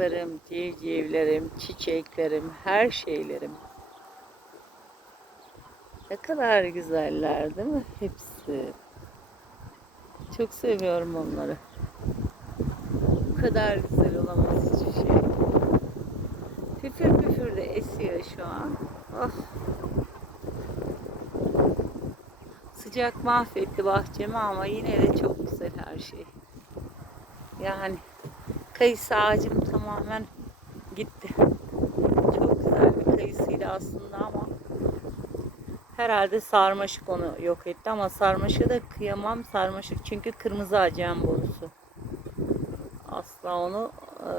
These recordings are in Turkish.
Tavuklarım, civcivlerim, çiçeklerim, her şeylerim. Ne kadar güzeller değil mi? Hepsi. Çok seviyorum onları. Bu kadar güzel olamaz hiçbir şey. Püfür püfür de esiyor şu an. Oh. Sıcak mahvetti bahçemi ama yine de çok güzel her şey. Yani kayısı ağacım tamamen gitti. Çok güzel bir kayısıydı aslında ama herhalde sarmaşık onu yok etti ama sarmaşığı da kıyamam sarmaşık çünkü kırmızı acem borusu. Asla onu e,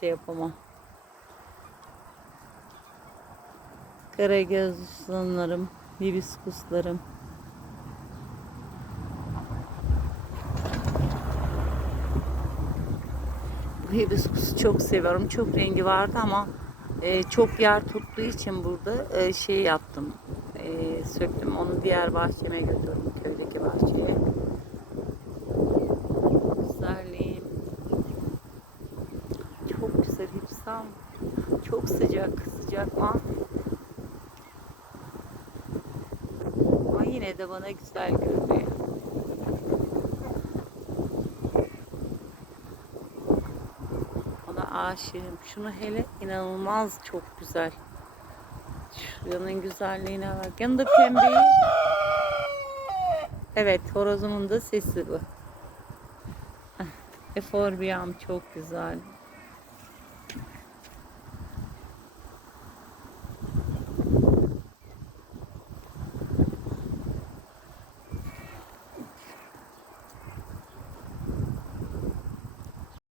şey yapamam. Karagöz ıslanlarım, hibiskuslarım. Hibiskusu çok seviyorum. Çok rengi vardı ama e, çok yer tuttuğu için burada e, şey yaptım. E, söktüm. Onu diğer bahçeme götürdüm. Köydeki bahçeye. Güzelliğim. Çok güzel hipsam. Çok sıcak. Sıcak mı? Ama yine de bana güzel görünüyor. Aşığım. Şunu hele inanılmaz çok güzel. Şuranın güzelliğine bak. Yanında pembeyi. Evet horozumun da sesi bu. Eforbiyam çok güzel.